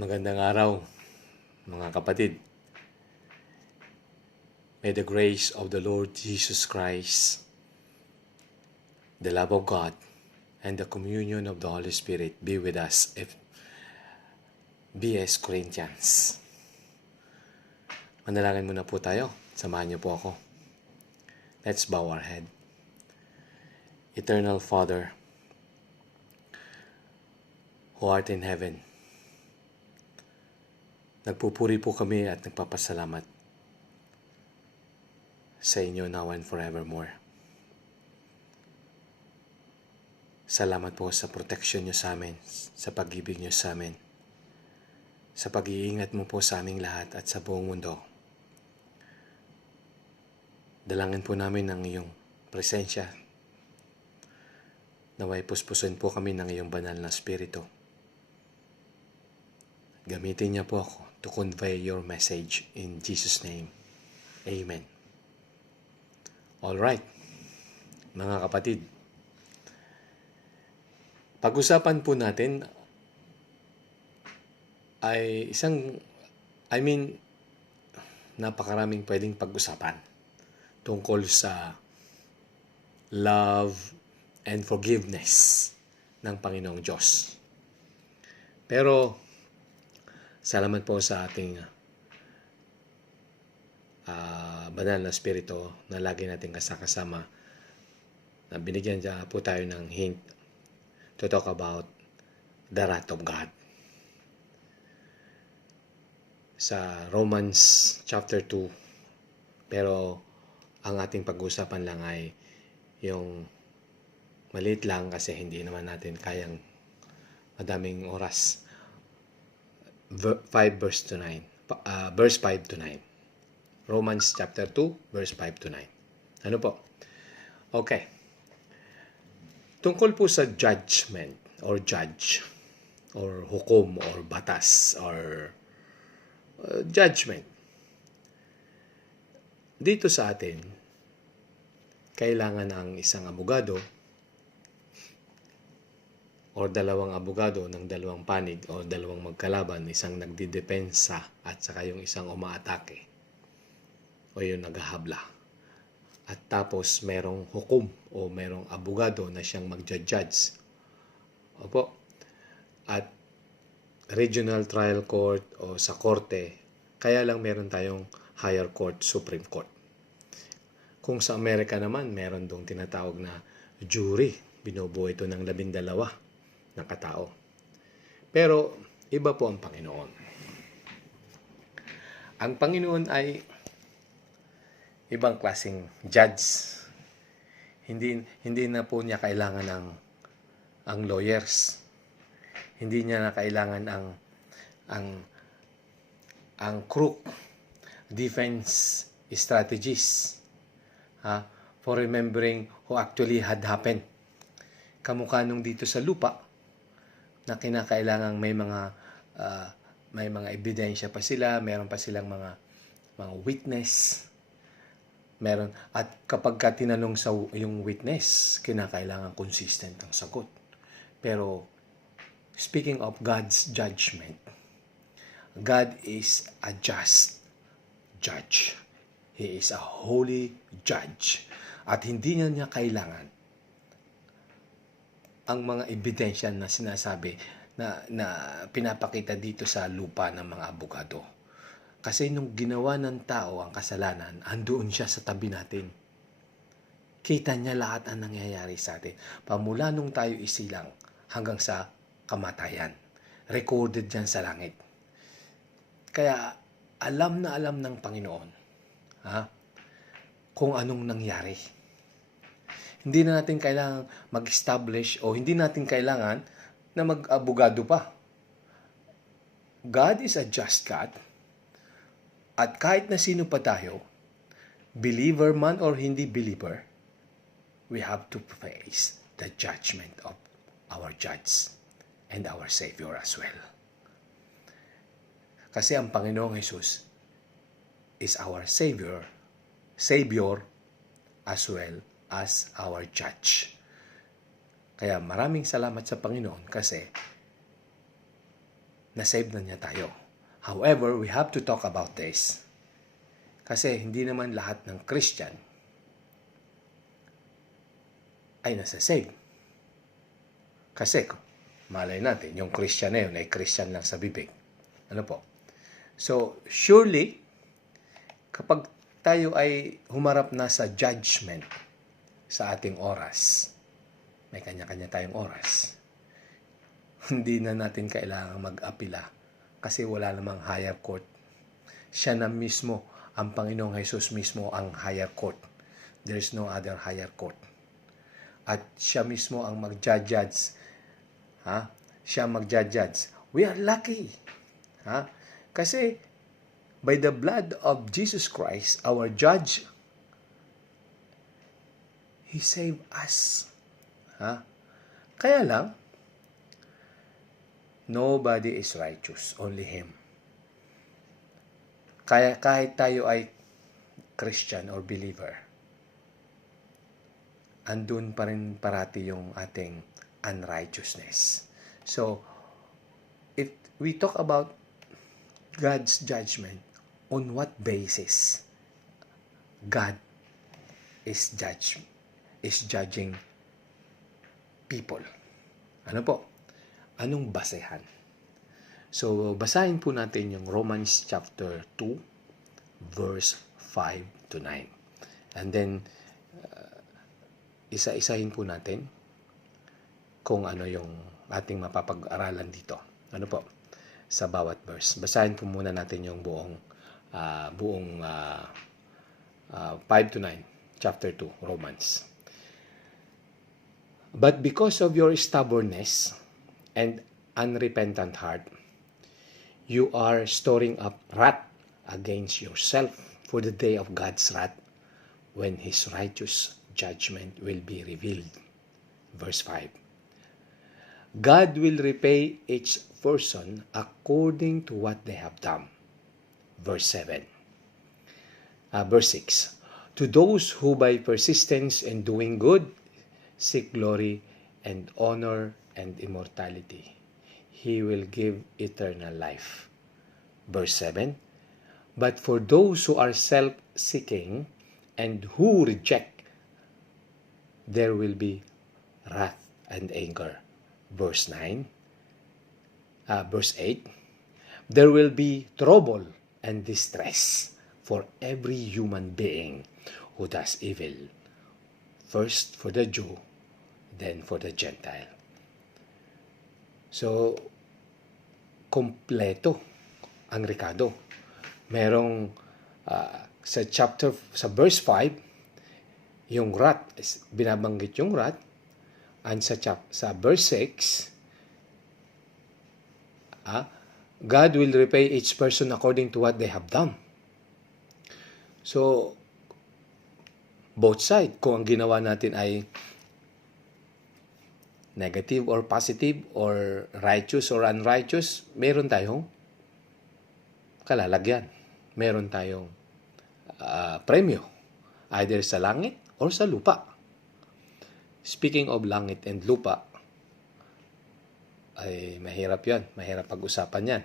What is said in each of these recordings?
Magandang araw, mga kapatid. May the grace of the Lord Jesus Christ, the love of God, and the communion of the Holy Spirit be with us. B.S. Corinthians. Manalangin muna po tayo. Samahan niyo po ako. Let's bow our head. Eternal Father, who art in heaven, nagpupuri po kami at nagpapasalamat sa inyo now and forevermore. Salamat po sa protection nyo sa amin, sa pag-ibig nyo sa amin, sa pag-iingat mo po sa aming lahat at sa buong mundo. Dalangin po namin ang iyong presensya. Naway puspusin po kami ng iyong banal na spirito. Gamitin niya po ako to convey your message in Jesus' name. Amen. Alright, mga kapatid. Pag-usapan po natin ay napakaraming pwedeng pag-usapan tungkol sa love and forgiveness ng Panginoong Diyos. Pero, salamat po sa ating banal na spirito na lagi nating kasama na binigyan niya po tayo ng hint to talk about the wrath of God. Sa Romans chapter 2, pero ang ating pag-uusapan lang ay yung maliit lang kasi hindi naman natin kayang madaming oras. 5 verse 5 to 9. Romans chapter 2 verse 5 to 9. Ano po? Okay. Tungkol po sa judgment or judge or hukom or batas or judgment. Dito sa atin, kailangan ng isang abogado o dalawang abogado ng dalawang panig o dalawang magkalaban, isang nagdidepensa at saka yung isang umaatake o yung naghahabla. At tapos merong hukom o merong abogado na siyang magja-judge. Opo. At regional trial court o sa korte, kaya lang meron tayong higher court, Supreme Court. Kung sa Amerika naman, meron dong tinatawag na jury. Binubuo ito ng 12 na katao. Pero, iba po ang Panginoon. Ang Panginoon ay ibang klaseng judge. Hindi na po niya kailangan ang lawyers. Hindi niya na kailangan ang crook defense strategies for remembering who actually had happened. Kamukha nung dito sa lupa na kinakailangang may mga ebidensya pa sila, meron pa silang mga witness. Meron, at kapag ka tinanong sa yung witness, kinakailangan consistent ang sagot. Pero speaking of God's judgment, God is a just judge. He is a holy judge. At hindi niya kailangan ang mga ebidensya na sinasabi na pinapakita dito sa lupa ng mga abogado. Kasi nung ginawa ng tao ang kasalanan, andoon siya sa tabi natin. Kita niya lahat ang nangyayari sa atin. Pamula nung tayo isilang hanggang sa kamatayan. Recorded dyan sa langit. Kaya alam na alam ng Panginoon kung anong nangyari. Hindi na natin kailangan mag-establish o hindi natin kailangan na mag-abogado pa. God is a just God. At kahit na sino pa tayo, believer man or hindi believer, we have to face the judgment of our judge and our Savior as well. Kasi ang Panginoong Jesus is our Savior as well as our judge. Kaya maraming salamat sa Panginoon kasi na-save na niya tayo. However, we have to talk about this. Kasi hindi naman lahat ng Christian ay nasa-save. Kasi, malay natin, yung Christian na yun ay Christian lang sa bibig. Ano po? So, surely, kapag tayo ay humarap na sa judgment sa ating oras, may kanya-kanya tayong oras, hindi na natin kailangang mag-apila kasi wala namang higher court. Siya na mismo, ang Panginoong Jesus mismo ang higher court. There is no other higher court. At siya mismo ang mag-judge. Siya mag-judge. We are lucky. Kasi by the blood of Jesus Christ, our judge, He saved us. Kaya lang, nobody is righteous, only Him. Kaya kahit tayo ay Christian or believer, andun pa rin parati yung ating unrighteousness. So, if we talk about God's judgment, on what basis God is judging people? Ano po? Anong basehan? So, basahin po natin yung Romans chapter 2, verse 5 to 9. And then, isa-isahin po natin kung ano yung ating mapapag-aralan dito. Ano po? Sa bawat verse. Basahin po muna natin yung buong 5 to 9, chapter 2, Romans. But because of your stubbornness and unrepentant heart, you are storing up wrath against yourself for the day of God's wrath, when His righteous judgment will be revealed. Verse 5. God will repay each person according to what they have done. Verse 7. Verse 6. To those who by persistence in doing good seek glory and honor and immortality, He will give eternal life. Verse 7. But for those who are self-seeking and who reject, there will be wrath and anger. Verse 9. Verse 8. There will be trouble and distress for every human being who does evil. First for the Jew, then for the Gentile. So, kompleto ang rekado. Merong sa verse 5, yung wrath, binabanggit yung wrath, and sa verse 6, God will repay each person according to what they have done. So, both side, kung ang ginawa natin ay negative or positive or righteous or unrighteous, meron tayong kalalagyan. Meron tayong premyo, either sa langit or sa lupa. Speaking of langit and lupa, ay mahirap yan. Mahirap pag-usapan yan.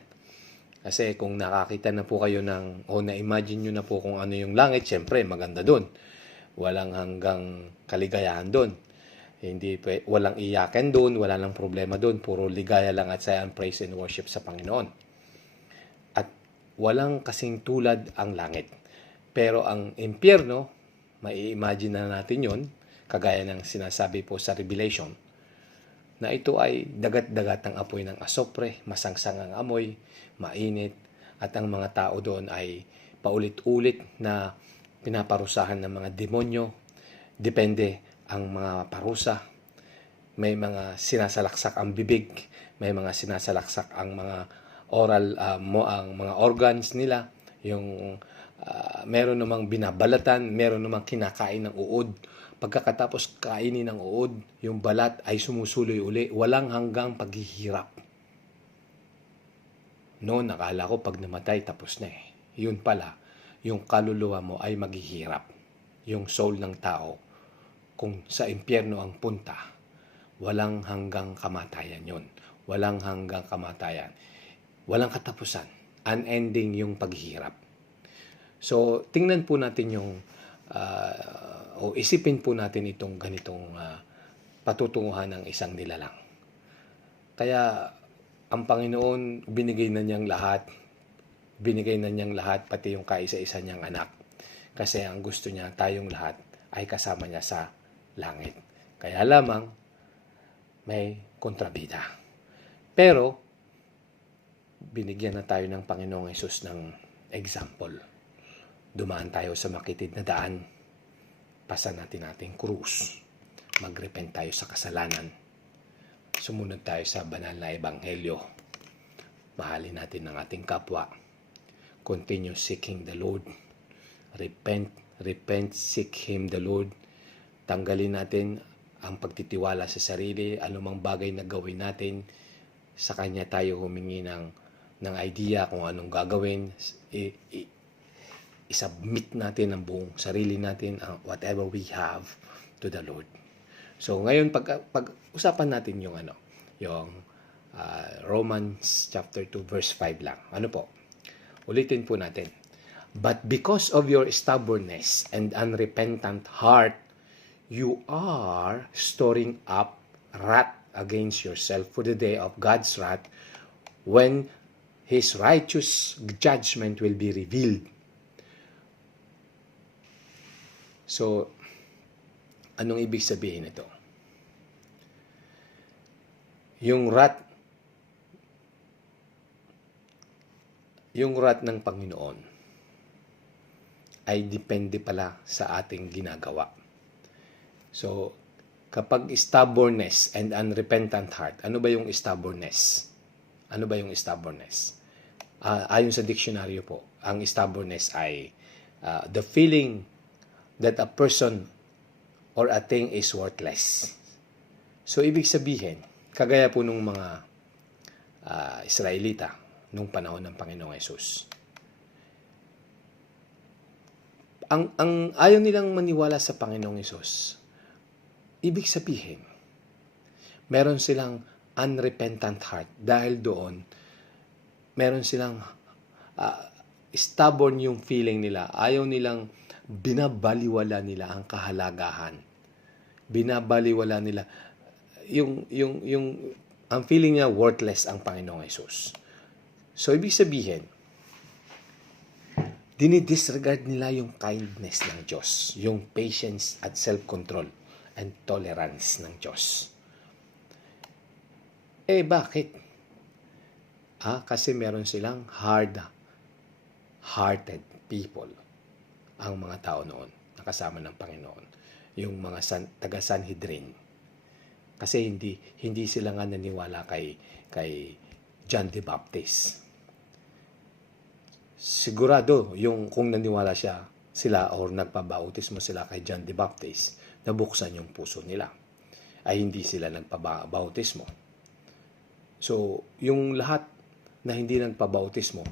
Kasi kung nakakita na po kayo o na-imagine nyo na po kung ano yung langit, syempre maganda doon. Walang hanggang kaligayahan doon. Walang iyakan doon, wala lang problema doon. Puro ligaya lang at saya and praise and worship sa Panginoon. At walang kasing tulad ang langit. Pero ang impyerno, mai-imagine na natin yon, kagaya ng sinasabi po sa Revelation, na ito ay dagat-dagat ng apoy ng asopre, masangsang ang amoy, mainit, at ang mga tao doon ay paulit-ulit na pinaparusahan ng mga demonyo. Depende ang mga parusa. May mga sinasalaksak ang bibig, may mga sinasalaksak ang mga ang mga organs nila, yung meron namang binabalatan, meron namang kinakain ng uod. Pagkatapos kainin ng uod, yung balat ay sumusuloy uli. Walang hanggang paghihirap. Noon, nakala ko pag namatay, tapos na eh. Yun pala, yung kaluluwa mo ay maghihirap. Yung soul ng tao, kung sa impyerno ang punta, walang hanggang kamatayan yun. Walang hanggang kamatayan. Walang katapusan. Unending yung paghihirap. So, tingnan po natin yung, o isipin po natin itong ganitong patutunguhan ng isang nilalang. Kaya, ang Panginoon, binigay na niyang lahat. Binigay na niyang lahat, pati yung kaisa-isa niyang anak. Kasi ang gusto niya, tayong lahat, ay kasama niya sa langit. Kaya lamang, may kontrabida. Pero, binigyan na tayo ng Panginoong Hesus ng example. Dumaan tayo sa makitid na daan. Pasan natin ating krus. Magrepent tayo sa kasalanan. Sumunod tayo sa banal na ebanghelyo. Mahalin natin ang ating kapwa. Continue seeking the Lord. Repent, seek Him the Lord. Tanggalin natin ang pagtitiwala sa sarili, anumang bagay na gawin natin. Sa Kanya tayo humingi ng idea kung anong gagawin. I-submit natin ang buong sarili natin, whatever we have, to the Lord. So ngayon pag-usapan natin yung Romans chapter 2 verse 5 lang. Ano po? Ulitin po natin. But because of your stubbornness and unrepentant heart, you are storing up wrath against yourself for the day of God's wrath, when His righteous judgment will be revealed. So, anong ibig sabihin nito? Yung wrath ng Panginoon ay depende pala sa ating ginagawa. So, kapag stubbornness and unrepentant heart, ano ba yung stubbornness? Ano ba yung stubbornness? Ayon sa dictionary po, ang stubbornness ay the feeling that a person or a thing is worthless. So, ibig sabihin, kagaya po nung mga Israelita nung panahon ng Panginoong Hesus. Ang ayaw nilang maniwala sa Panginoong Hesus, ibig sabihin, meron silang unrepentant heart. Dahil doon, meron silang stubborn yung feeling nila. Ayaw nilang, binabaliwala nila ang kahalagahan. Binabaliwala nila ang feeling niya worthless ang Panginoong Hesus. So, ibig sabihin, dinidisregard nila yung kindness ng Diyos, yung patience at self-control and tolerance ng Diyos. Bakit? Kasi meron silang hard-hearted people, ang mga tao noon, nakasama ng Panginoon. Yung mga taga-Sanhedrin. Kasi hindi sila nga naniwala kay John the Baptist. Sigurado kung naniwala sila or nagpabautismo sila kay John the Baptist, nabuksan yung puso nila. Ay hindi sila nagpabautismo. So, yung lahat na hindi nagpabautismo,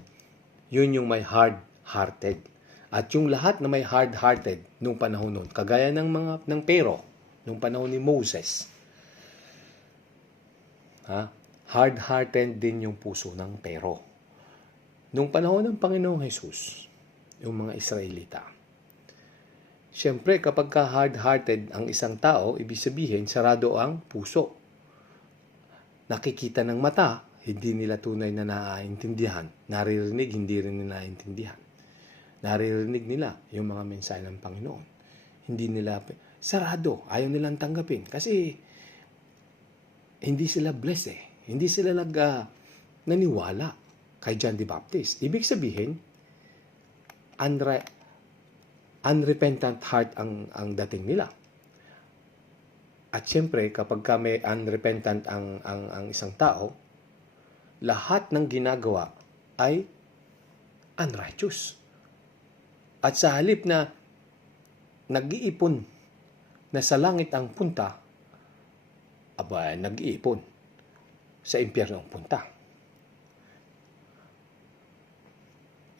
yun yung may hard-hearted. At yung lahat na may hard-hearted nung panahon nun, kagaya ng Pero, nung panahon ni Moses, hard-hearted din yung puso ng Pero. Nung panahon ng Panginoong Hesus, yung mga Israelita, siyempre kapag hard-hearted ang isang tao, ibig sabihin, sarado ang puso. Nakikita ng mata, hindi nila tunay na naiintindihan. Naririnig, hindi rin nila naiintindihan. Naririnig nila yung mga mensahe ng Panginoon. Hindi nila, sarado, ayaw nilang tanggapin. Kasi, hindi sila blessed Hindi sila naniwala kay John the Baptist. Ibig sabihin, unrepentant heart ang dating nila. At siyempre, kapag may unrepentant ang isang tao, lahat ng ginagawa ay unrighteous. At sa halip na nag-iipon na sa langit ang punta, nag-iipon sa impyerno ang punta.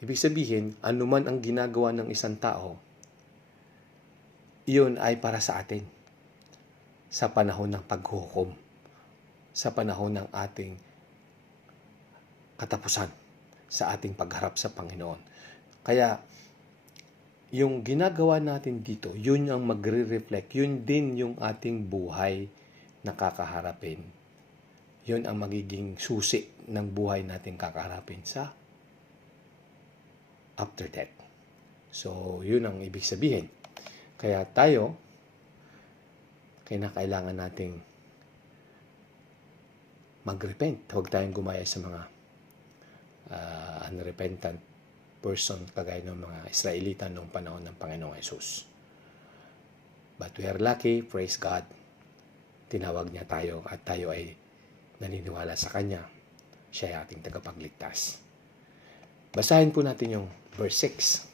Ibig sabihin, anuman ang ginagawa ng isang tao, iyon ay para sa atin sa panahon ng paghuhukom, sa panahon ng ating katapusan sa ating pagharap sa Panginoon. Kaya, yung ginagawa natin dito, yun ang magre-reflect. Yun din yung ating buhay na kakaharapin. Yun ang magiging susi ng buhay natin kakaharapin sa after death. So, yun ang ibig sabihin. Kaya tayo, kailangan nating mag-repent. Huwag tayong gumaya sa mga unrepentant person kagaya ng mga Israelita noong panahon ng Panginoong Jesus. But we are lucky, praise God, tinawag niya tayo at tayo ay naniniwala sa Kanya. Siya ay ating tagapagligtas. Basahin po natin yung verse 6.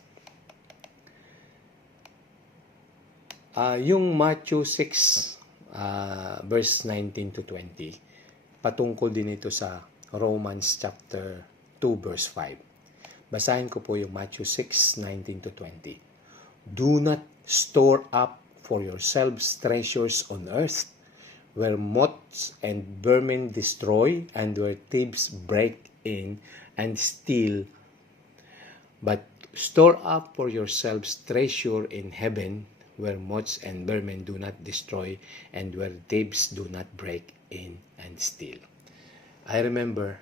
Yung Matthew 6, verse 19 to 20, patungkol din ito sa Romans chapter 2, verse 5. Basahin ko po yung Matthew 6, 19 to 20. Do not store up for yourselves treasures on earth, where moths and vermin destroy, and where thieves break in and steal. But store up for yourselves treasure in heaven, where moths and vermin do not destroy, and where thieves do not break in and steal. I remember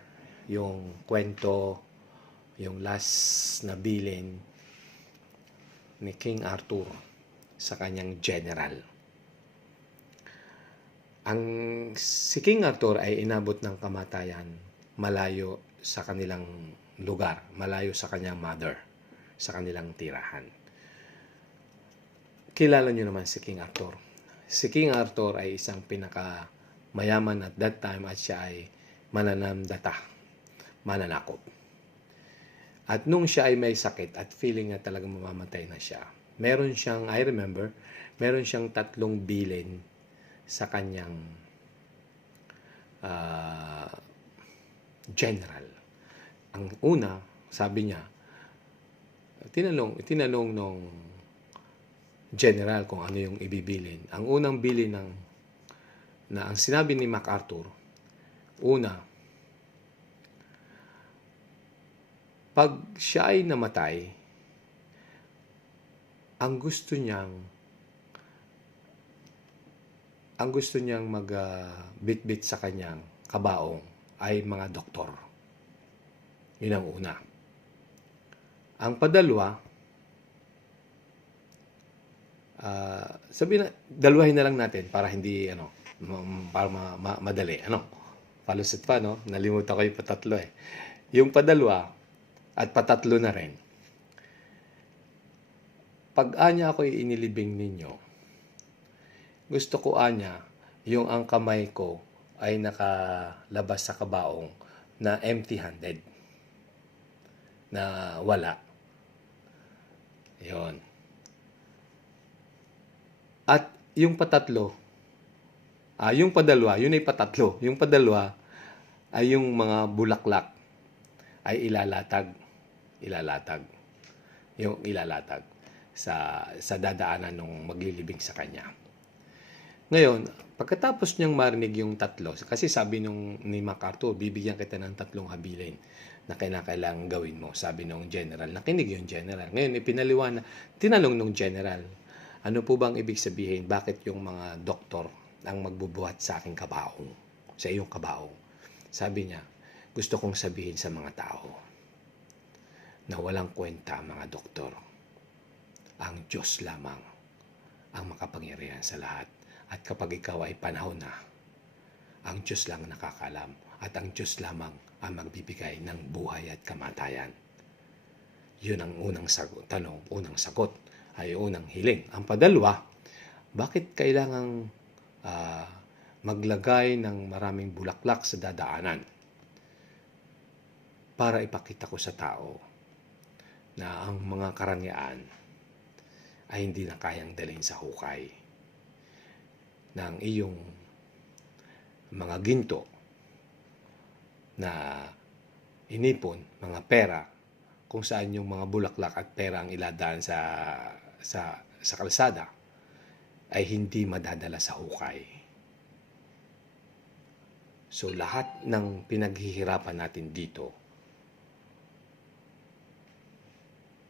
yung kwento, yung last na bilin ni King Arthur sa kanyang general. Si King Arthur ay inabot ng kamatayan malayo sa kanilang lugar, malayo sa kanyang mother, sa kanilang tirahan. Kilala nyo naman si King Arthur. Si King Arthur ay isang pinakamayaman at that time at siya ay mananamdata, mananakop. At nung siya ay may sakit at feeling na talagang mamamatay na siya, meron siyang 3 bilin sa kanyang general. Ang una, sabi niya, tinanong nung general kung ano yung ibibilin. Ang unang bilin na ang sinabi ni MacArthur, una, pag siya ay namatay, ang gusto niyang magbitbit sa kanyang kabaong ay mga doktor. Yun ang una. Ang padalwa, dalawahin na lang natin para hindi para madali. Palusot pa, no? Nalimutan ko yung patatlo eh. Yung padalwa at patatlo na rin. Pag anya ako'y inilibing ninyo, gusto ko anya yung ang kamay ko ay nakalabas sa kabaong na empty-handed, na wala. Yon. At yung patatlo, yung padalwa, yun ay patatlo. Yung padalwa ay yung mga bulaklak ay ilalatag sa dadaanan nung maglilibing sa kanya. Ngayon, pagkatapos niyang marinig yung tatlo, kasi sabi ni MacArthur, bibigyan kita ng 3 habilin na kailangan gawin mo, sabi nung general. Nakinig yung general. Ngayon, tinanong nung general, ano po bang ibig sabihin? Bakit yung mga doktor ang magbubuhat sa aking kabaong, sa iyong kabaong? Sabi niya, gusto kong sabihin sa mga tao na walang kwenta mga doktor. Ang Diyos lamang ang makapangyarihan sa lahat. At kapag ikaw ay panahon na, ang Diyos lang nakakalam at ang Diyos lamang ang magbibigay ng buhay at kamatayan. Yun ang unang sagot. Unang sagot ay unang hiling. Ang padalwa, bakit kailangang maglagay ng maraming bulaklak sa dadaanan? Para ipakita ko sa tao na ang mga karangyaan ay hindi na kayang dalhin sa hukay ng iyong mga ginto na inipon, mga pera, kung saan yung mga bulaklak at pera ang iladaan sa kalsada ay hindi madadala sa hukay. So lahat ng pinaghihirapan natin dito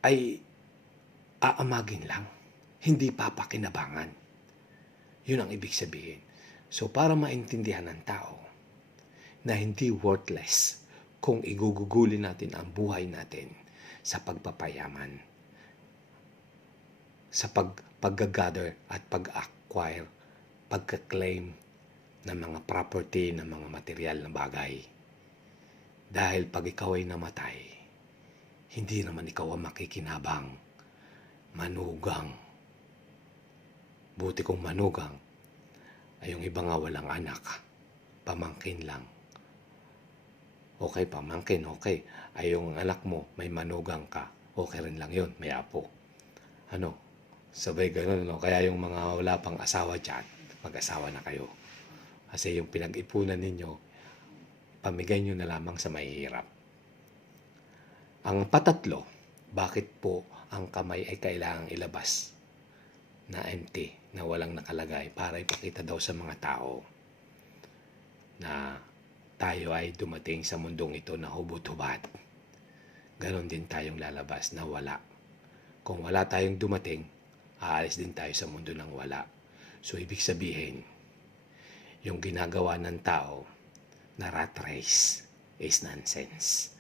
ay aamagin lang, hindi papakinabangan. Yun ang ibig sabihin. So para maintindihan ng tao na hindi worthless kung igugugulin natin ang buhay natin sa pagpapayaman, sa pag-gather at pag-acquire, pagka-claim ng mga property, ng mga material na bagay. Dahil pag ikaw ay namatay, hindi naman ikaw ang makikinabang, manugang. Buti kung manugang ay yung iba nga walang anak, pamangkin lang. Okay, pamangkin, okay. Ay yung anak mo, may manugang ka, okay rin lang yun, may apo. Sabay ganun, no? Kaya yung mga wala pang asawa dyan, mag-asawa na kayo. Kasi yung pinag-ipunan ninyo, pamigay nyo na lamang sa mahihirap. Ang patatlo, bakit po ang kamay ay kailangang ilabas na empty, na walang nakalagay, para ipakita daw sa mga tao na tayo ay dumating sa mundong ito na hubot-hubad. Ganon din tayong lalabas na wala. Kung wala tayong dumating, aalis din tayo sa mundo ng wala. So, ibig sabihin, yung ginagawa ng tao na rat race is nonsense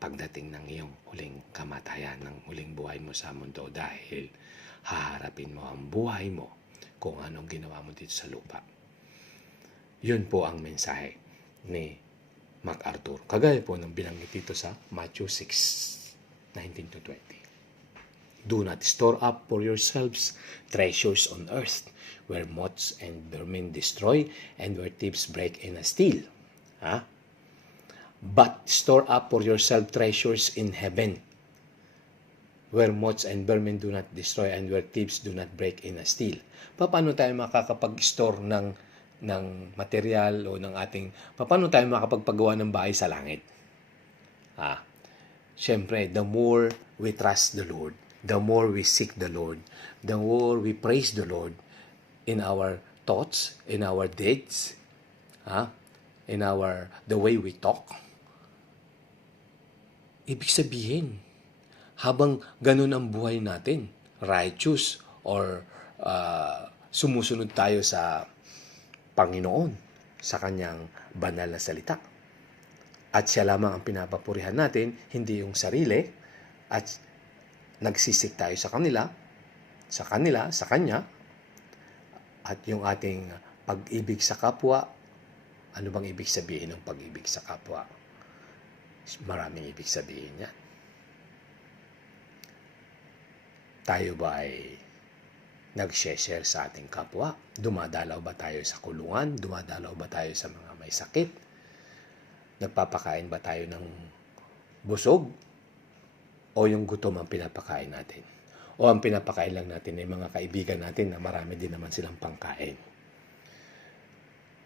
pagdating ng iyong huling kamatayan, ng huling buhay mo sa mundo, dahil haharapin mo ang buhay mo kung anong ginawa mo dito sa lupa. Yun po ang mensahe ni MacArthur. Kagaya po ng binanggit dito sa Matthew 6:19-20. Do not store up for yourselves treasures on earth, where moths and vermin destroy, and where thieves break in and steal. But store up for yourself treasures in heaven, where moths and vermin do not destroy, and where thieves do not break in and steal. Paano tayo makakapag-store ng material o ng paano tayo makapagpagawa ng bahay sa langit? Siyempre, the more we trust the Lord, the more we seek the Lord, the more we praise the Lord in our thoughts, in our deeds, in the way we talk. Ibig sabihin, habang ganun ang buhay natin, righteous or sumusunod tayo sa Panginoon, sa kanyang banal na salita, at siya lamang ang pinapapurihan natin, hindi yung sarili, at nagsisik tayo sa kanya, at yung ating pag-ibig sa kapwa. Ano bang ibig sabihin ng pag-ibig sa kapwa? Maraming ibig sabihin yan. Tayo ba ay nag-share sa ating kapwa? Dumadalaw ba tayo sa kulungan? Dumadalaw ba tayo sa mga may sakit? Nagpapakain ba tayo ng busog? O yung gutom ang pinapakain natin? O ang pinapakain lang natin ay mga kaibigan natin na marami din naman silang pangkain?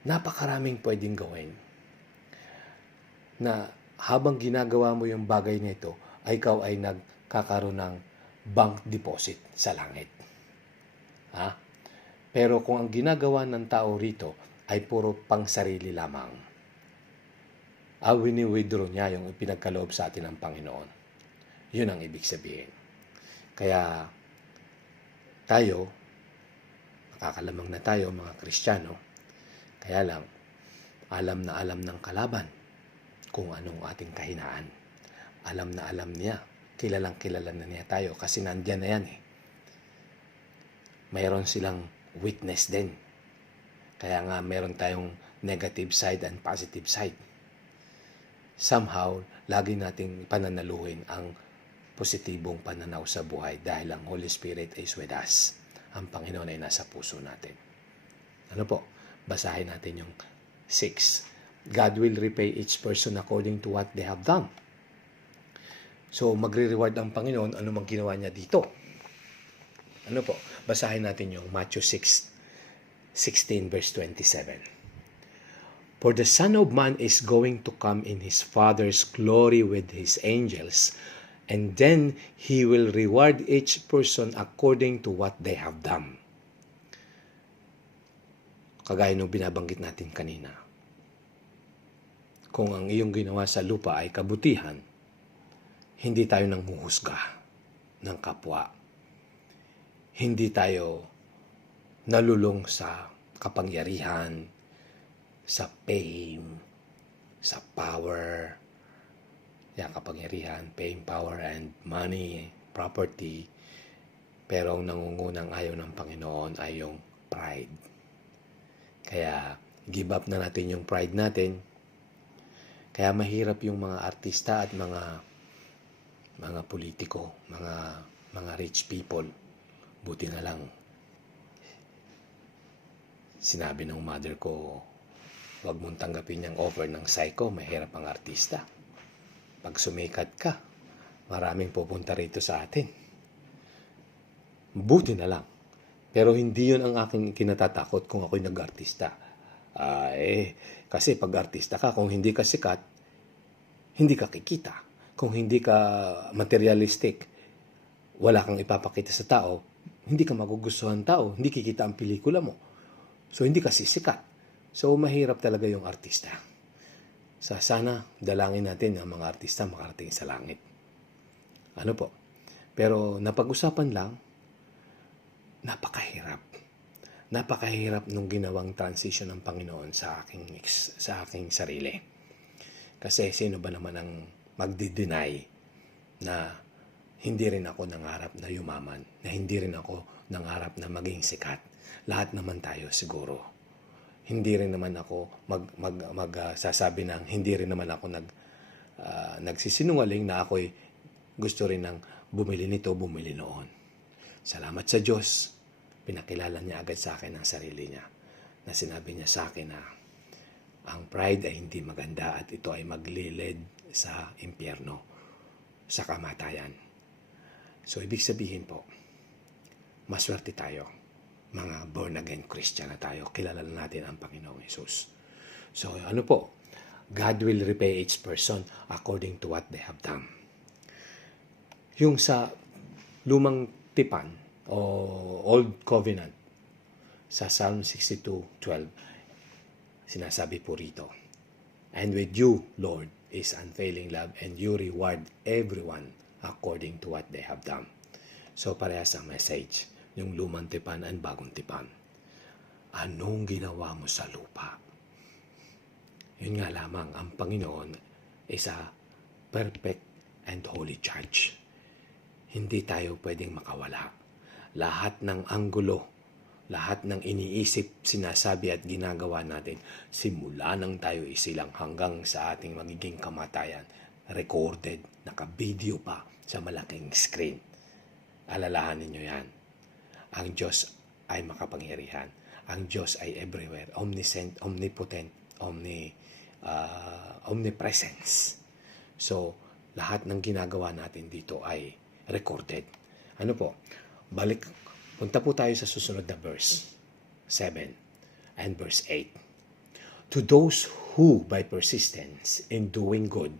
Napakaraming pwedeng gawin na habang ginagawa mo yung bagay na ito, ay ikaw ay nagkakaroon ng bank deposit sa langit. Pero kung ang ginagawa ng tao rito ay puro pang sarili lamang, wini-withdraw niya yung pinagkaloob sa atin ng Panginoon. Yun ang ibig sabihin. Kaya tayo, nakakalamang na tayo mga Kristiyano, kaya lang, alam na alam ng kalaban kung anong ating kahinaan. Alam na alam niya, kilalang kilala na niya tayo kasi nandiyan na yan Mayroon silang witness din. Kaya nga mayroon tayong negative side and positive side. Somehow, lagi nating pananaluhin ang positibong pananaw sa buhay dahil ang Holy Spirit is with us. Ang Panginoon ay nasa puso natin. Basahin natin yung 6. God will repay each person according to what they have done. So, magre-reward ang Panginoon ano mang ginawa niya dito. Basahin natin yung Matthew 6:16 verse 27. For the Son of Man is going to come in His Father's glory with His angels, and then He will reward each person according to what they have done. Kagaya nung binabanggit natin kanina. Kung ang iyong ginawa sa lupa ay kabutihan, hindi tayo nang muhusga. ng kapwa. Hindi tayo nalulong sa kapangyarihan, sa fame, sa power, kapangyarihan, fame, power, and money, property. Pero ang nangungunang ayaw ng Panginoon ay yung pride. Kaya give up na natin yung pride natin. Kaya mahirap yung mga artista at mga politiko, mga rich people. Buti na lang sinabi ng mother ko, huwag mong tanggapin yung offer ng psycho, mahirap ang artista. Pag sumikat ka, maraming pupunta rito sa atin. Buti na lang. Pero hindi yun ang aking kinatatakot kung ako'y nag-artista. Kasi pag artista ka, kung hindi ka sikat, hindi ka kikita. Kung hindi ka materialistic, wala kang ipapakita sa tao, hindi ka magugustuhan tao, hindi kikita ang pelikula mo. So, hindi ka sisikat. So, mahirap talaga yung artista. Sana dalangin natin ang mga artista makarating sa langit. Ano po? Pero napag-usapan lang, napakahirap. Napakahirap nung ginawang transition ng Panginoon sa aking sarili. Kasi sino ba naman ang magdi-deny na hindi rin ako nangarap na yumaman, na hindi rin ako nangarap na maging sikat. Lahat naman tayo siguro. Hindi rin naman ako magsasabi ng hindi rin naman ako nagsisinungaling na ako'y gusto rin ng bumili nito, bumili noon. Salamat sa Diyos. Pinakilala niya agad sa akin ang sarili niya. Na sinabi niya sa akin na ang pride ay hindi maganda at ito ay maglilid sa impyerno, sa kamatayan. So, ibig sabihin po, maswerte tayo. Mga born-again Christian na tayo. Kilala natin ang Panginoong Jesus. So, ano po? God will repay each person according to what they have done. Yung sa lumang tipan o Old Covenant, sa Psalm 62:12, sinasabi po rito, and with you, Lord, is unfailing love, and you reward everyone according to what they have done. So, parehas ang message. Yung lumang tipan at bagong tipan. Anong ginawa mo sa lupa? Yun nga lamang, ang Panginoon is a perfect and holy judge. Hindi tayo pwedeng makawala. Lahat ng anggulo, lahat ng iniisip, sinasabi at ginagawa natin, simula nang tayo isilang hanggang sa ating magiging kamatayan, recorded, naka-video pa sa malaking screen. Alalahanin nyo yan. Ang Diyos ay makapangyarihan. Ang Diyos ay everywhere, omniscient, omnipotent, omnipresence. So, lahat ng ginagawa natin dito ay recorded. Ano po? Punta po tayo sa susunod na verse 7 and verse 8. To those who by persistence in doing good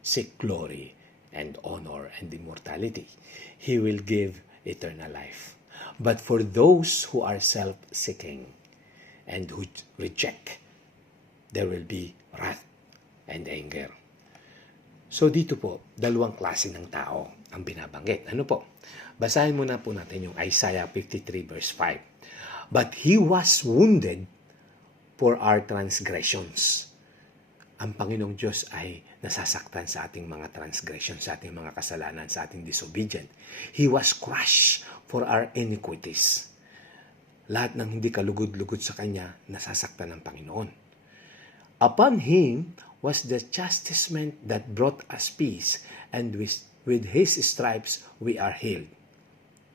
seek glory and honor and immortality, He will give eternal life. But for those who are self-seeking and who reject, there will be wrath and anger. So dito po, dalawang klase ng tao ang binabanggit. Ano po? Basahin muna po natin yung Isaiah 53 verse 5. But He was wounded for our transgressions. Ang Panginoong Diyos ay nasasaktan sa ating mga transgressions, sa ating mga kasalanan, sa ating disobedient. He was crushed for our iniquities. Lahat ng hindi kalugod-lugod sa Kanya, nasasaktan ng Panginoon. Upon Him was the chastisement that brought us peace, and with His stripes we are healed.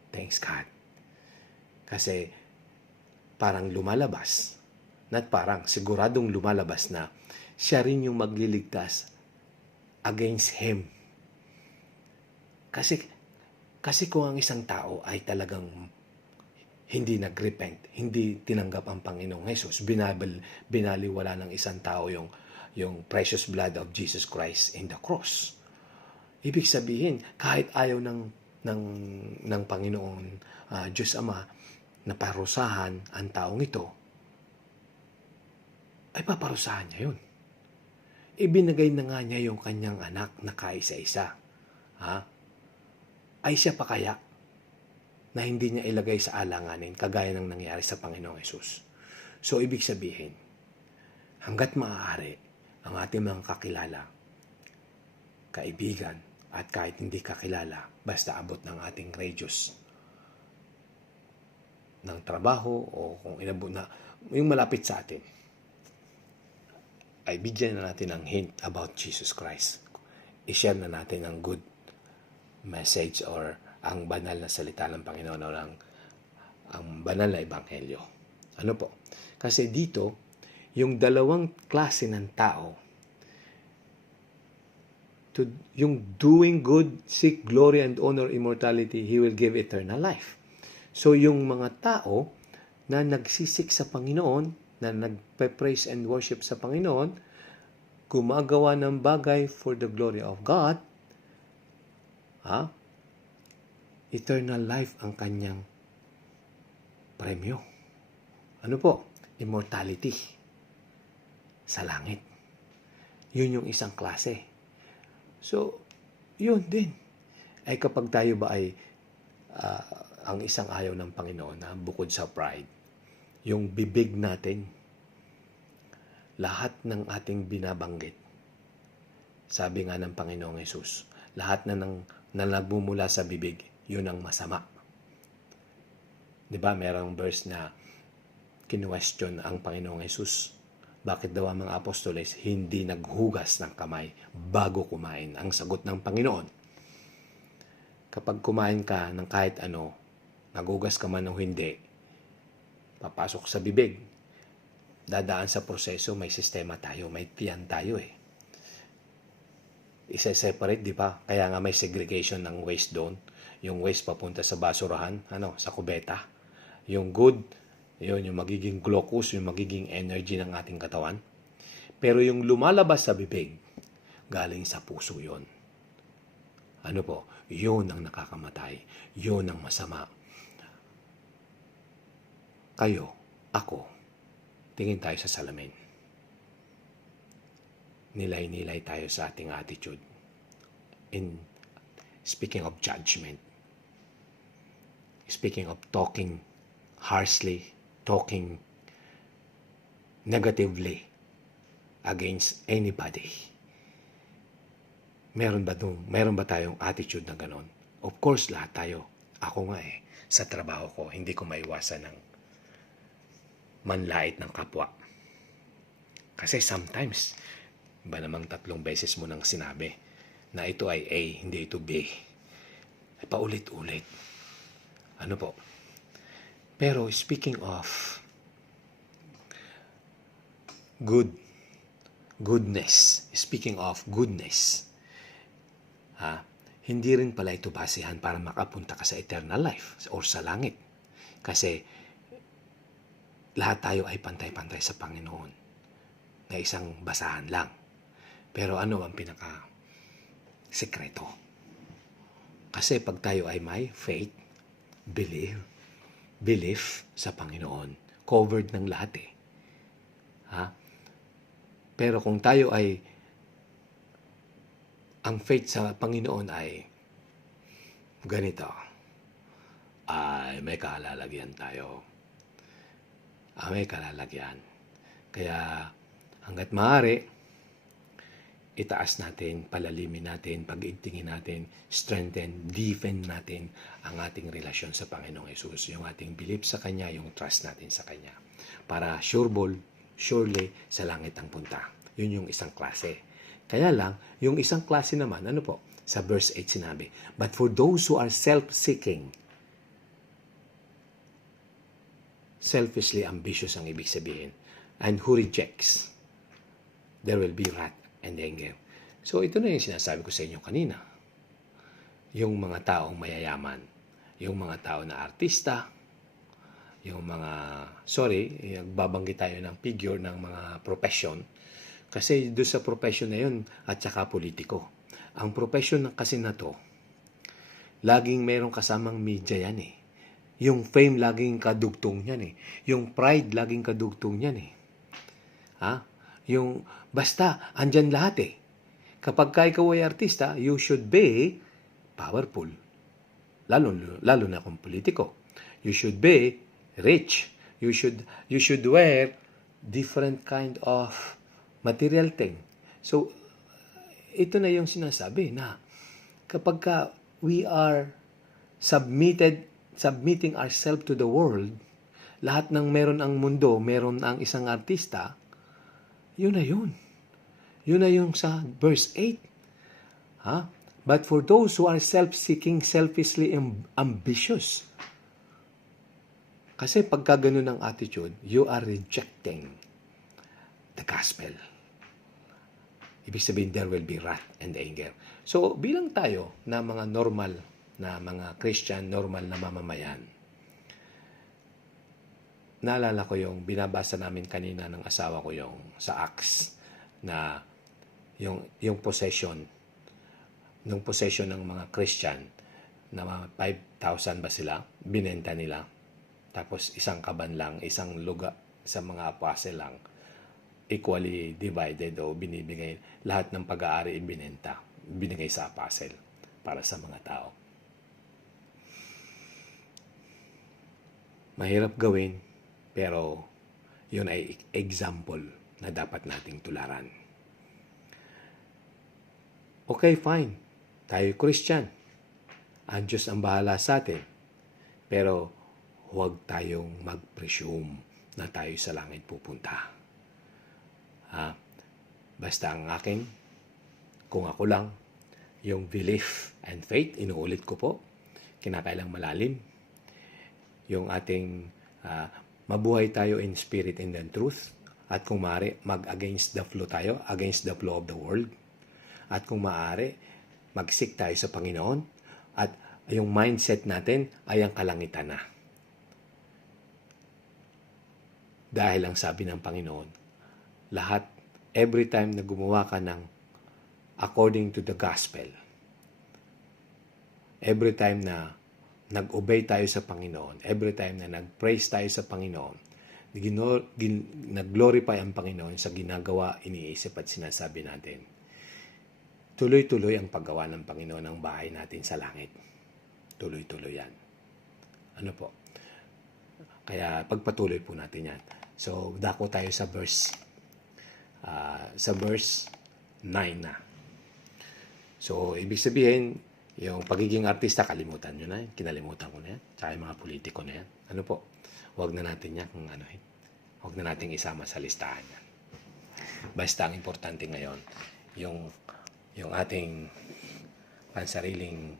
Thanks God. Kasi parang lumalabas, not parang, siguradong lumalabas na siya rin yung magliligtas against Him. Kasi kung ang isang tao ay talagang hindi nag-repent, hindi tinanggap ang Panginoong Jesus, binaliwala ng isang tao yung precious blood of Jesus Christ in the cross. Ibig sabihin, kahit ayaw ng Panginoon Diyos Ama na parusahan ang taong ito, ay paparusahan niya yun. Ibinigay na nga niya yung kanyang anak na kaisa-isa. ay siya pa kaya na hindi niya ilagay sa alanganin kagaya ng nangyari sa Panginoong Hesus? So, ibig sabihin, hanggat maaari, ang ating mga kakilala, kaibigan, at kahit hindi kakilala, basta abot ng ating radius ng trabaho o kung inabot na yung malapit sa atin, ay bigyan na natin ng hint about Jesus Christ. I-share na natin ang good message or ang banal na salita ng Panginoon o ang banal na ebanghelyo. Ano po? Kasi dito, yung dalawang klase ng tao, yung doing good, seek glory and honor, immortality, He will give eternal life. So yung mga tao na nagsisik sa Panginoon, na nagpe-praise and worship sa Panginoon, gumagawa ng bagay for the glory of God, eternal life ang kanyang premyo. Ano po? Immortality sa langit. Yun yung isang klase. So, yun din. Ay kapag tayo ba ay ang isang ayaw ng Panginoon na bukod sa pride, yung bibig natin, lahat ng ating binabanggit, sabi nga ng Panginoong Hesus, lahat na nagmumula sa bibig, yun ang masama. Diba, merong verse na kinwestiyon ang Panginoong Hesus. Bakit daw ang mga apostoles hindi naghugas ng kamay bago kumain? Ang sagot ng Panginoon, kapag kumain ka ng kahit ano, naghugas ka man o hindi, papasok sa bibig, dadaan sa proseso, may sistema tayo, may tiyan tayo eh. Isa-separate, di ba? Kaya nga may segregation ng waste doon. Yung waste papunta sa basurahan, sa kubeta. Yung good, yun, yung magiging glucose, yung magiging energy ng ating katawan. Pero yung lumalabas sa bibig, galing sa puso yun. Ano po? Yun ang nakakamatay. Yun ang masama. Kayo, ako, tingin tayo sa salamin. Nilay-nilay tayo sa ating attitude. In speaking of judgment, speaking of talking harshly, talking negatively against anybody. Meron ba tayong attitude na ganon? Of course, lahat tayo. Ako nga sa trabaho ko, hindi ko maiwasan ng manlait ng kapwa. Kasi sometimes, ba namang 3 beses mo nang sinabi na ito ay A, hindi ito B. Ay paulit-ulit. Ano po? Pero speaking of goodness, hindi rin pala ito basihan para makapunta ka sa eternal life or sa langit. Kasi lahat tayo ay pantay-pantay sa Panginoon na isang basahan lang. Pero ano ang pinaka-sekreto? Kasi pag tayo ay may faith, belief sa Panginoon, covered ng lahat Pero kung tayo ay, ang faith sa Panginoon ay ganito, ay may kalalagyan tayo. May kalalagyan. Kaya hanggat maaari, itaas natin, palalimin natin, pag-iingtingin natin, strengthen, defend natin ang ating relasyon sa Panginoong Hesus, yung ating belief sa Kanya, yung trust natin sa Kanya. Para surely, sa langit ang punta. Yun yung isang klase. Kaya lang, yung isang klase naman, sa verse 8 sinabi, but for those who are self-seeking, selfishly ambitious ang ibig sabihin, and who rejects, there will be wrath and anger. So ito na yung sinasabi ko sa inyo kanina. Yung mga taong mayayaman, yung mga tao na artista, yung mga, nagbabanggit tayo ng figure ng mga profession. Kasi doon sa profession na yun, at saka politiko. Ang profession kasi na to, laging mayroong kasamang media yan Yung fame laging kadugtong yan Yung pride laging kadugtong yan Yung basta, andyan lahat Kapag ikaw ay artista, you should be powerful. lalo na kung politiko. You should be rich. You should wear different kind of material thing. So, ito na yung sinasabi na kapag we are submitting ourselves to the world, lahat ng meron ang mundo, meron ang isang artista, yun na yun. Yun na yung sa verse 8. But for those who are self-seeking, selfishly ambitious, kasi pagka ganun ang attitude, you are rejecting the gospel. Ibig sabihin, there will be wrath and anger. So, bilang tayo na mga normal na mga Christian, normal na mamamayan, naalala ko yung binabasa namin kanina ng asawa ko yung sa Acts na yung possession ng mga Christian na mga 5,000 ba sila, binenta nila. Tapos isang kaban lang, isang lugar sa mga apostle lang, equally divided o binibigay. Lahat ng pag-aari binigay sa apostle para sa mga tao. Mahirap gawin, pero yun ay example na dapat nating tularan. Okay, fine. Tayo Christian. Ang Diyos ang bahala sa atin. Pero huwag tayong mag-presume na tayo sa langit pupunta. Basta ang akin, kung ako lang, yung belief and faith, inuulit ko po, kinakailang malalim. Yung ating mabuhay tayo in spirit and in truth. At kung maaari, mag-against the flow tayo, against the flow of the world. At kung maaari, mag-seek tayo sa Panginoon. At yung mindset natin ay ang kalangitan na. Dahil ang sabi ng Panginoon, lahat, every time na gumawa ka ng according to the gospel, every time na nag-obey tayo sa Panginoon, every time na nag-praise tayo sa Panginoon, nag-glorify ang Panginoon sa ginagawa, iniisip at sinasabi natin, tuloy-tuloy ang paggawa ng Panginoon ng bahay natin sa langit. Tuloy-tuloy yan. Ano po? Kaya pagpatuloy po natin yan. So, dako tayo sa verse 9 na. So, ibig sabihin, yung pagiging artista, kalimutan nyo na yan. Kinalimutan ko na yan. Tsaka yung mga politiko na yan. Ano po? Huwag na natin yan kung ano. Huwag na natin isama sa listahan yan. Basta ang importante ngayon, yung ating pansariling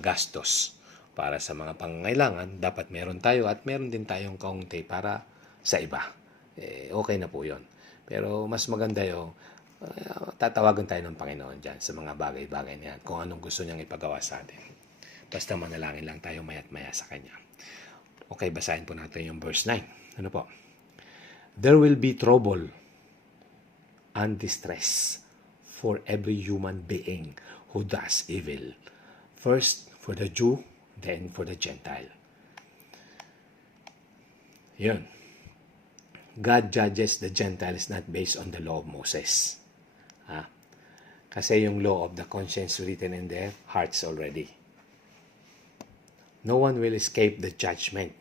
gastos para sa mga pangangailangan, dapat meron tayo at meron din tayong kaunti para sa iba. Okay na po yun. Pero mas maganda yung tatawagan tayo ng Panginoon dyan sa mga bagay-bagay na yan, kung anong gusto niyang ipagawa sa atin. Basta manalangin lang tayo maya't maya sa Kanya. Okay, basahin po natin yung verse 9. Ano po? There will be trouble and distress for every human being who does evil. First for the Jew, then for the Gentile. Yun. God judges the Gentiles not based on the law of Moses. Kasi yung law of the conscience written in their hearts already. No one will escape the judgment.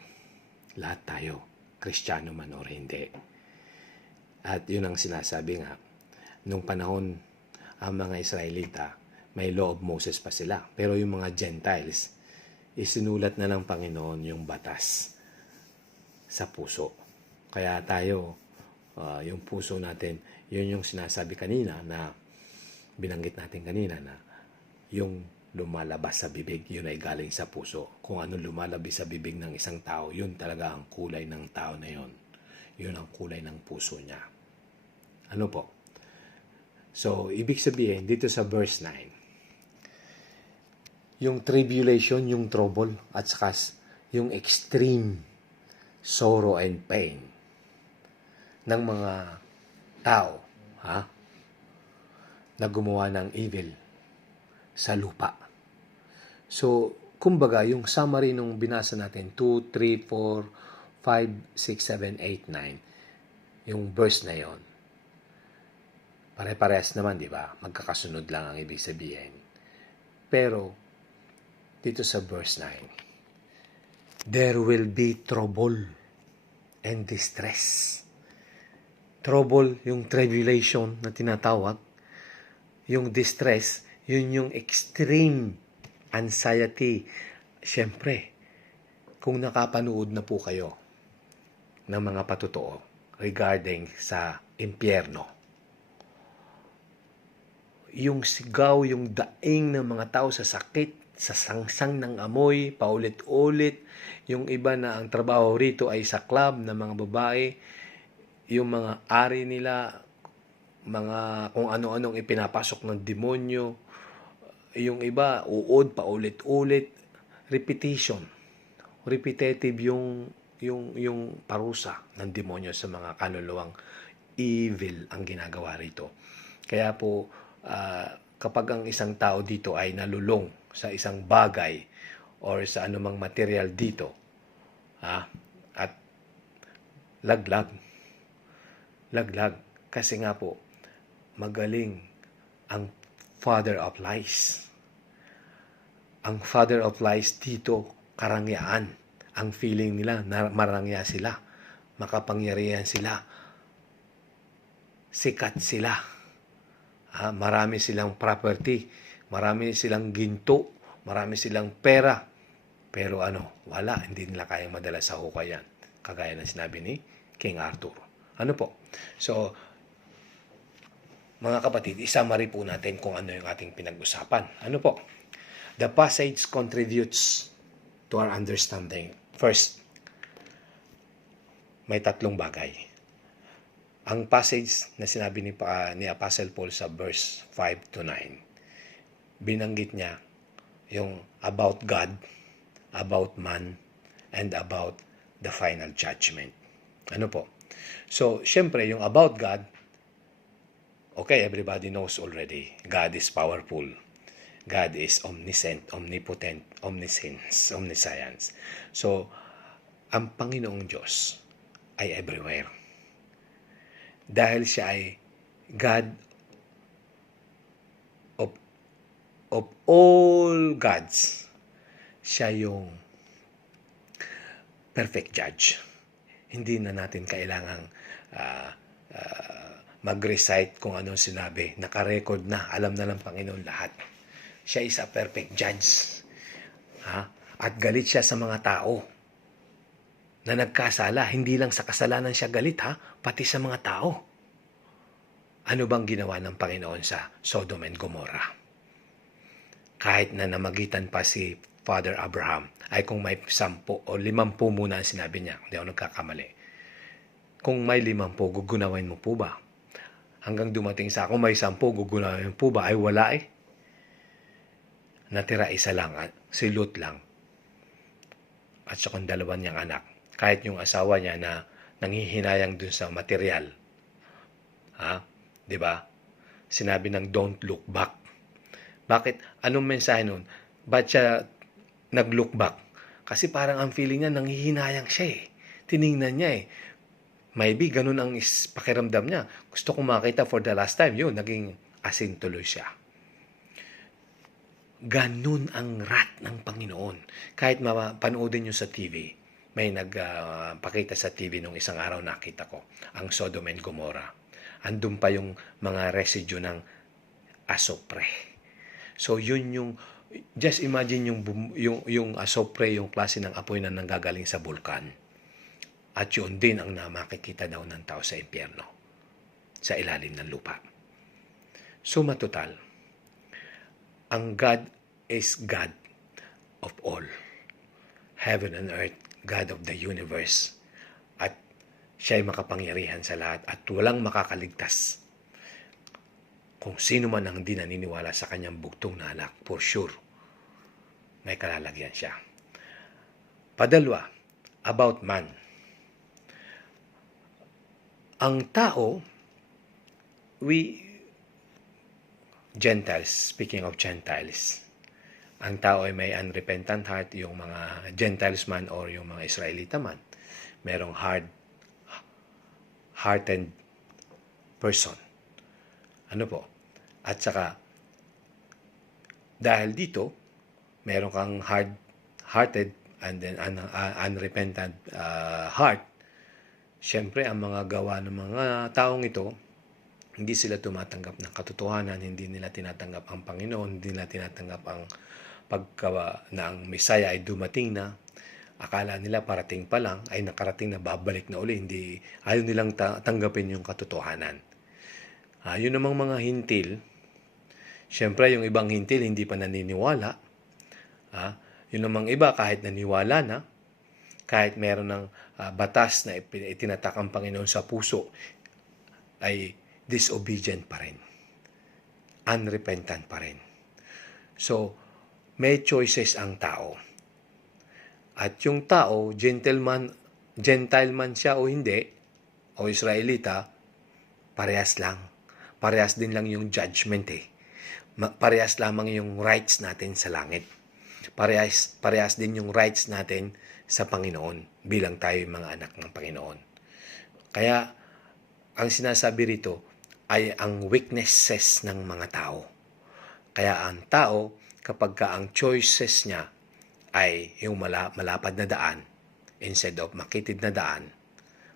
Lahat tayo, Kristiyano man o hindi. At yun ang sinasabi nga, nung panahon ang mga Israelita, may law of Moses pa sila. Pero yung mga Gentiles, isinulat na ng Panginoon yung batas sa puso. Kaya tayo, yung puso natin, yun yung sinasabi kanina na, binanggit natin kanina na, yung lumalabas sa bibig, yun ay galing sa puso. Kung ano lumalabas sa bibig ng isang tao, yun talaga ang kulay ng tao na yun. Yun ang kulay ng puso niya. Ano po? So, ibig sabihin, dito sa verse 9, yung tribulation, yung trouble, at saka yung extreme sorrow and pain ng mga tao, na gumawa ng evil sa lupa. So, kumbaga, yung summary nung binasa natin, 2, 3, 4, 5, 6, 7, 8, 9, yung verse na yon, pare-parehas naman, di ba? Magkakasunod lang ang ibig sabihin. Pero, dito sa verse 9. There will be trouble and distress. Trouble, yung tribulation na tinatawag. Yung distress, yun yung extreme anxiety. Siyempre, kung nakapanood na po kayo ng mga patotoo regarding sa impyerno, yung sigaw, yung daing ng mga tao sa sakit, sa sangsang ng amoy, paulit-ulit, yung iba na ang trabaho rito ay sa club ng mga babae, yung mga ari nila, mga kung ano-anong ipinapasok ng demonyo, yung iba uod paulit-ulit, repetitive yung parusa ng demonyo sa mga kaluluwang evil ang ginagawa rito. Kaya po kapag ang isang tao dito ay nalulong sa isang bagay or sa anumang material dito, at laglag kasi nga po magaling ang father of lies. Ang father of lies dito, karangyaan. Ang feeling nila na marangya sila, makapangyarihan sila, sikat sila, marami silang property, marami silang ginto, marami silang pera, pero wala, hindi nila kayang madala sa hukayan, kagaya ng sinabi ni King Arthur. Ano po? So, mga kapatid, i-summary po natin kung ano yung ating pinag-usapan. Ano po? The passage contributes to our understanding. First, may tatlong bagay. Ang passage na sinabi ni Apostle Paul sa verse 5 to 9, binanggit niya yung about God, about man, and about the final judgment. Ano po? So, syempre, yung about God, okay, everybody knows already. God is powerful. God is omniscient, omnipotent, omniscience. So, ang Panginoong Diyos ay everywhere. Dahil siya ay God of all gods, siya yung perfect judge. Hindi na natin kailangang mag-recite kung anong sinabi. Naka-record na. Alam na ng Panginoon lahat. Siya is a perfect judge. At galit siya sa mga tao na nagkasala. Hindi lang sa kasalanan siya galit, pati sa mga tao. Ano bang ginawa ng Panginoon sa Sodom and Gomorrah? Kahit na namagitan pa si Father Abraham, ay kung may 10 o 50 muna ang sinabi niya, hindi ako nagkakamali. Kung may 50, gugunawin mo po ba? Hanggang dumating sa kung may 10, gugunawin mo po ba? Ay wala eh. Natira isa lang, si Lot lang. At saka 2 niyang anak. Kahit yung asawa niya na nanghihinayang dun sa material. Diba? Sinabi ng don't look back. Bakit? Anong mensahe nun? Ba't siya nag-look back? Kasi parang ang feeling niya, nanghihinayang siya eh. Tiningnan niya eh. Maybe ganun ang pakiramdam niya. Gusto kong makita for the last time. Yun, naging asin tuloy siya. Ganun ang wrath ng Panginoon. Kahit mapanoodin nyo sa TV, may nagpakita sa TV nung isang araw nakita ko, ang Sodom and Gomorrah. Andun pa yung mga residue ng asopre. So yun yung, just imagine yung asopre, yung klase ng apoy na nanggagaling sa bulkan. At yun din ang makikita daw ng tao sa impyerno, sa ilalim ng lupa. Suma total, ang God is God of all. Heaven and earth, God of the universe. At siya ay makapangyarihan sa lahat at walang makakaligtas. Kung sino man ang di naniniwala sa kanyang bugtong na anak, for sure, may kalalagyan siya. Padalwa, about man. Ang tao, Gentiles, speaking of Gentiles, ang tao ay may unrepentant heart, yung mga Gentiles man or yung mga Israelita man. Merong hard-hearted person. Ano po? At saka, dahil dito, meron kang hard-hearted and then unrepentant heart, syempre ang mga gawa ng mga taong ito, hindi sila tumatanggap ng katotohanan, hindi nila tinatanggap ang Panginoon, hindi nila tinatanggap ang pagka na ang Messiah ay dumating na. Akala nila parating pa lang, ay nakarating na, babalik na uli. Hindi, ayaw nilang tanggapin yung katotohanan. Yun namang mga hintil, syempre yung ibang hintil hindi pa naniniwala. Yun namang iba kahit naniwala na, kahit meron ng batas na itinatak ang Panginoon sa puso, ay disobedient pa rin. Unrepentant pa rin. So, may choices ang tao. At yung tao, Gentile man siya o hindi, o Israelita, parehas lang. Parehas din lang yung judgment eh. Parehas lamang yung rights natin sa langit. Parehas din yung rights natin sa Panginoon bilang tayo yung mga anak ng Panginoon. Kaya, ang sinasabi rito ay ang weaknesses ng mga tao. Kaya ang tao, kapag ang choices niya ay yung malapad na daan, instead of makitid na daan,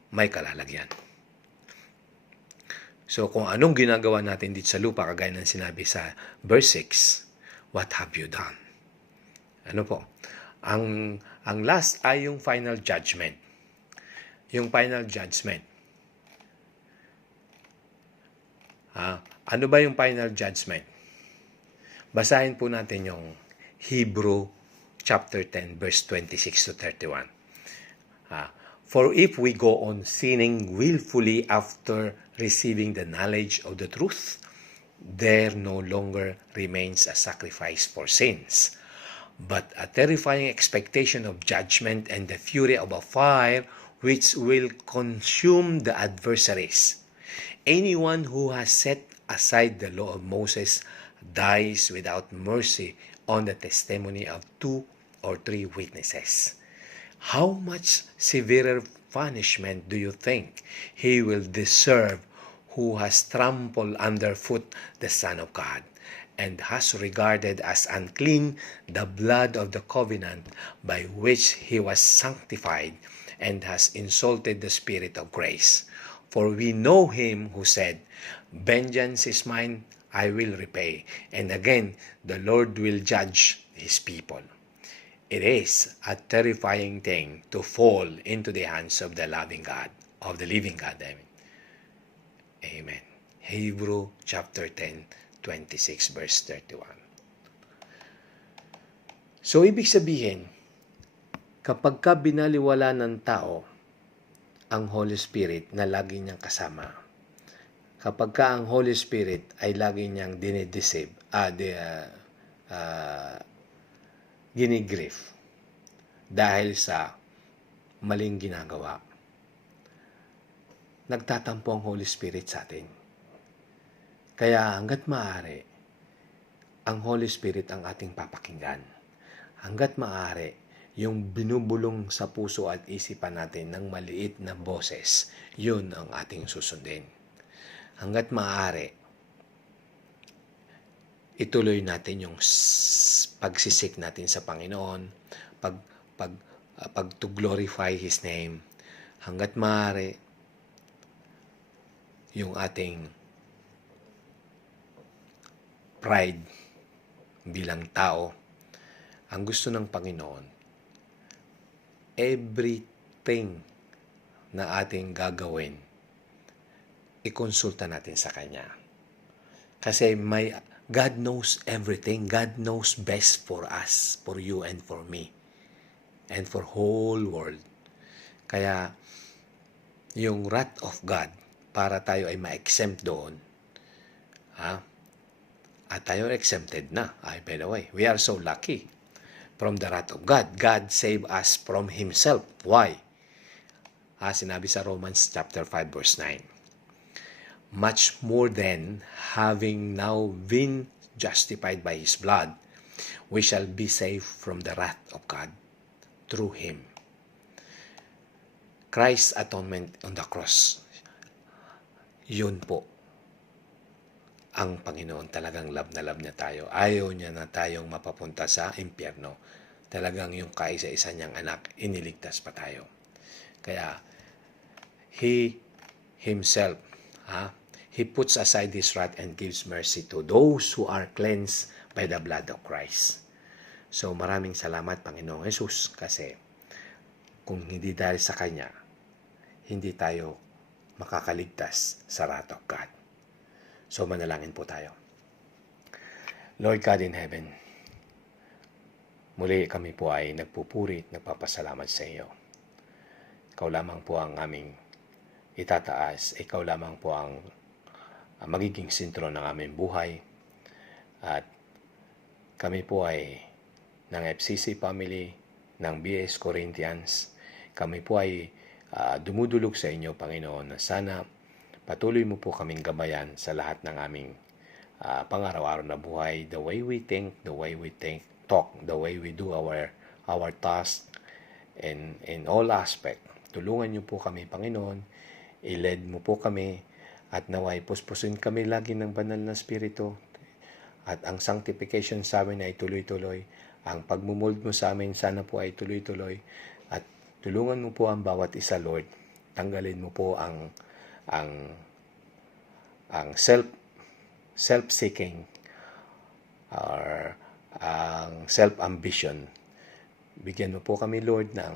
may kalalagyan. So kung anong ginagawa natin dito sa lupa, kagaya ng sinabi sa verse 6, what have you done? Ano po? Ang last ay yung final judgment. Yung final judgment. Ano ba yung final judgment? Basahin po natin yung Hebrew chapter 10 verse 26 to 31. For if we go on sinning willfully after receiving the knowledge of the truth, there no longer remains a sacrifice for sins, but a terrifying expectation of judgment and the fury of a fire which will consume the adversaries. Anyone who has set aside the law of Moses dies without mercy on the testimony of 2 or 3 witnesses. How much severer punishment do you think he will deserve who has trampled underfoot the Son of God and has regarded as unclean the blood of the covenant by which he was sanctified and has insulted the Spirit of grace? For we know him who said, vengeance is mine, I will repay. And again, the Lord will judge his people. It is a terrifying thing to fall into the hands of the loving God, of the living God. Amen. Hebrew chapter 10, 26 verse 31. So, ibig sabihin, kapag ka binaliwala ng tao ang Holy Spirit na lagi niyang kasama, kapag ka ang Holy Spirit ay lagi niyang dinideceive, ginigrief dahil sa maling ginagawa, nagtatampo ang Holy Spirit sa atin. Kaya hanggat maaari, ang Holy Spirit ang ating papakinggan. Hanggat maaari, yung binubulong sa puso at isipan natin ng maliit na boses, yun ang ating susundin. Hanggat maaari, ituloy natin yung pagsisik natin sa Panginoon, to glorify His name. Hanggat maaari, yung ating pride bilang tao, ang gusto ng Panginoon, everything na ating gagawin, ikonsulta natin sa Kanya. Kasi God knows everything. God knows best for us, for you and for me, and for whole world. Kaya, yung wrath of God, para tayo ay ma-exempt doon, at tayo exempted na. By the way, we are so lucky from the wrath of God. God saved us from Himself. Why? Sinabi sa Romans chapter 5 verse 9. Much more than having now been justified by His blood, we shall be saved from the wrath of God through Him. Christ's atonement on the cross, yun po ang Panginoon. Talagang love na love niya tayo. Ayaw niya na tayong mapapunta sa impyerno. Talagang yung kaisa-isa niyang anak, iniligtas pa tayo. Kaya, He Himself, He puts aside His wrath and gives mercy to those who are cleansed by the blood of Christ. So, maraming salamat, Panginoong Jesus, kasi kung hindi dahil sa Kanya, hindi tayo makakaligtas sa wrath of God. So, manalangin po tayo. Lord God in heaven, muli kami po ay nagpupuri at nagpapasalamat sa iyo. Ikaw lamang po ang aming itataas. Ikaw lamang po ang magiging sentro ng aming buhay. At kami po ay ng FCC family, ng BS Corinthians. Kami po ay dumudulog sa inyo, Panginoon, na sana patuloy mo po kaming gabayan sa lahat ng aming pang-araw-araw na buhay. The way we think, talk, the way we do our task, and in all aspect. Tulungan niyo po kami, Panginoon. I-lead mo po kami at naway puspusin kami lagi ng banal na Espiritu. At ang sanctification sa amin ay tuloy-tuloy. Ang pagmumold mo sa amin sana po ay tuloy-tuloy. At tulungan mo po ang bawat isa, Lord. Tanggalin mo po ang self-seeking or ang self-ambition. Bigyan mo po kami, Lord, ng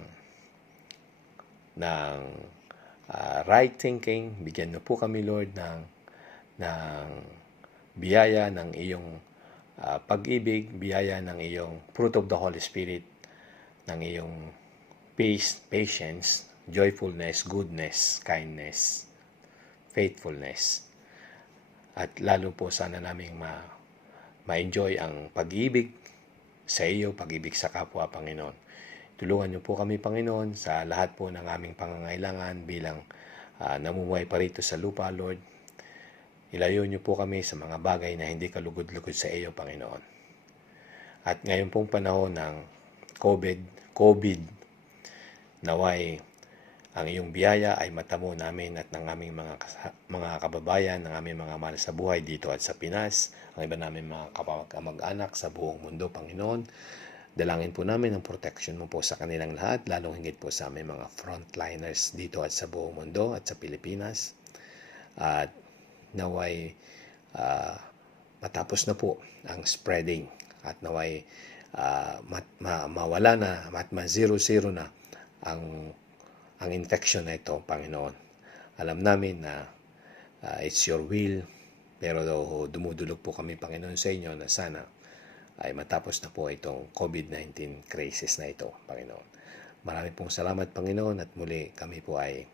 right thinking. Bigyan mo po kami, Lord, ng biyaya ng iyong pag-ibig, biyaya ng iyong fruit of the Holy Spirit, ng iyong peace, patience, joyfulness, goodness, kindness, faithfulness. At lalo po sana naming ma-enjoy ang pag-ibig sa iyo, pag-ibig sa kapwa, Panginoon. Tulungan niyo po kami, Panginoon, sa lahat po ng aming pangangailangan bilang namumuhay pa rito sa lupa, Lord. Ilayo niyo po kami sa mga bagay na hindi kalugod-lugod sa iyo, Panginoon. At ngayon pong panahon ng COVID, naway ang iyong biyaya ay matamo namin at ng aming mga kababayan, ng aming mga mahal sa buhay dito at sa Pinas, ang iba namin mga kamag-anak sa buong mundo, Panginoon. Dalangin po namin ang protection mo po sa kanilang lahat, lalong hingit po sa aming mga frontliners dito at sa buong mundo at sa Pilipinas. At naway matapos na po ang spreading at naway mawala na at ma-zero na ang infection na ito, Panginoon. Alam namin na it's your will, pero dumudulog po kami, Panginoon, sa inyo na sana ay matapos na po itong COVID-19 crisis na ito, Panginoon. Marami pong salamat, Panginoon, at muli kami po ay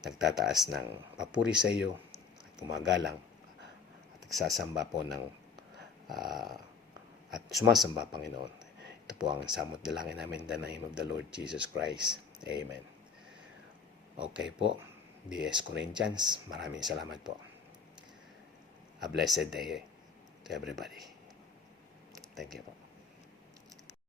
nagtataas ng papuri sa iyo at gumagalang at nagsasamba po at sumasamba, Panginoon. Ito po ang samot dalangin namin in the name of the Lord Jesus Christ. Amen. Okay po, BS Corinthians, maraming salamat po. A blessed day to everybody. Thank you po.